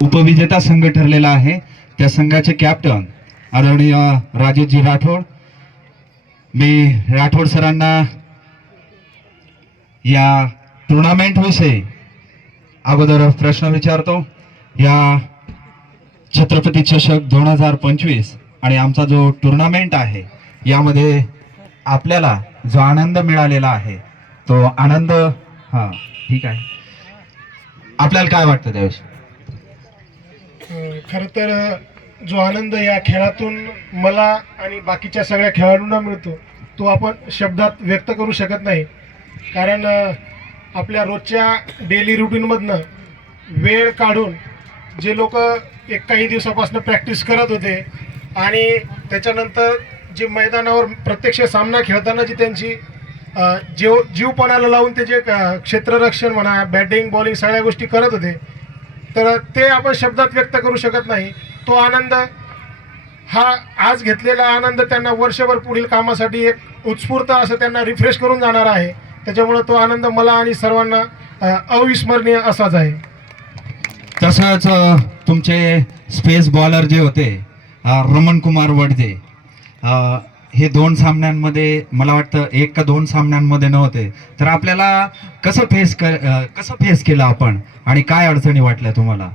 उपविजेता संघ ठरलेला आहे। त्या संघाचे कॅप्टन आदरणीय राजेशजी राठोड। मी राठोड सरांना या टूर्नामेंट विषयी अगोदर प्रश्न विचारतो। या छत्रपती चषक 2025 आणि आमचा जो टूर्नामेंट आहे यामध्ये आपल्याला जो आनंद मिळालेला आहे तो आनंद ठीक आहे, आपल्याला काय वाटतं त्याविषयी? खरं तर जो आनंद या खेळातून मला आणि बाकीच्या सगळ्या खेळाडूंना मिळतो तो आपण शब्दात व्यक्त करू शकत नाही। कारण आपल्या रोजच्या डेली रुटीनमधनं वेळ काढून जे लोक काही दिवसापासून प्रॅक्टिस करत होते आणि त्याच्यानंतर जे मैदानावर प्रत्यक्ष सामना खेळताना जी त्यांची जीवपणाला लावून ते जे क्षेत्ररक्षण म्हणा, बॅटिंग बॉलिंग सगळ्या गोष्टी करत होते, तर ते आपण शब्दात व्यक्त करू शकत नाही। तो आनंद हा आज घेतलेला आनंद त्यांना वर्षभर पुढील कामासाठी एक उत्स्फूर्त असं त्यांना रिफ्रेश करून जाणार आहे। त्याच्यामुळे तो आनंद मला आणि सर्वांना अविस्मरणीय असाच आहे। तसंच तुमचे स्पेस बॉलर जे होते रमण कुमार वडदे, हे 2 सामन्यांमध्ये मला वाटतं 1 का 2 सामन्यांमध्ये नव्हते, तर आपल्याला कसं फेस केलं आपण आणि काय अडचणी वाटल्या तुम्हाला?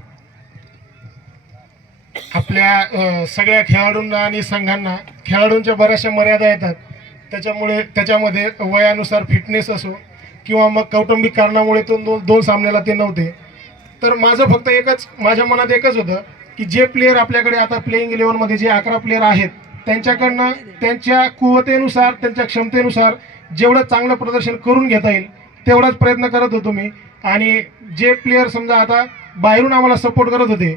आपल्या सगळ्या खेळाडूंना आणि संघांना खेळाडूंच्या बऱ्याचशा मर्यादा येतात। त्याच्यामध्ये वयानुसार फिटनेस असो किंवा मग कौटुंबिक कारणामुळे तो 2 सामन्याला ते नव्हते। तर माझ्या मनात एकच होतं की जे प्लेयर आपल्याकडे आता प्लेइंग 11मध्ये जे 11 प्लेयर आहेत त्यांच्याकडनं त्यांच्या कुवतेनुसार, त्यांच्या क्षमतेनुसार जेवढं चांगलं प्रदर्शन करून घेता येईल तेवढाच प्रयत्न करत होतो मी। आणि जे प्लेयर समजा आता बाहेरून आम्हाला सपोर्ट करत होते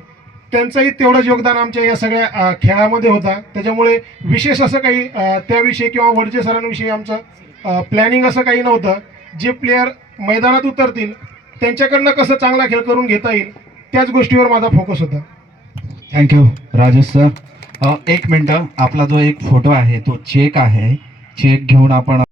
त्यांचंही तेवढंच योगदान आमच्या या सगळ्या खेळामध्ये होता। त्याच्यामुळे विशेष असं काही त्याविषयी किंवा वडजे सरांविषयी आमचं प्लॅनिंग असं काही नव्हतं। जे प्लेयर मैदानात उतरतील त्यांच्याकडनं कसं चांगला खेळ करून घेता येईल त्याच गोष्टीवर माझा फोकस होता। Thank you Rajesh sir. 1 मिनिट, आपला जो एक फोटो आहे तो चेक आहे, चेक घेऊन आपण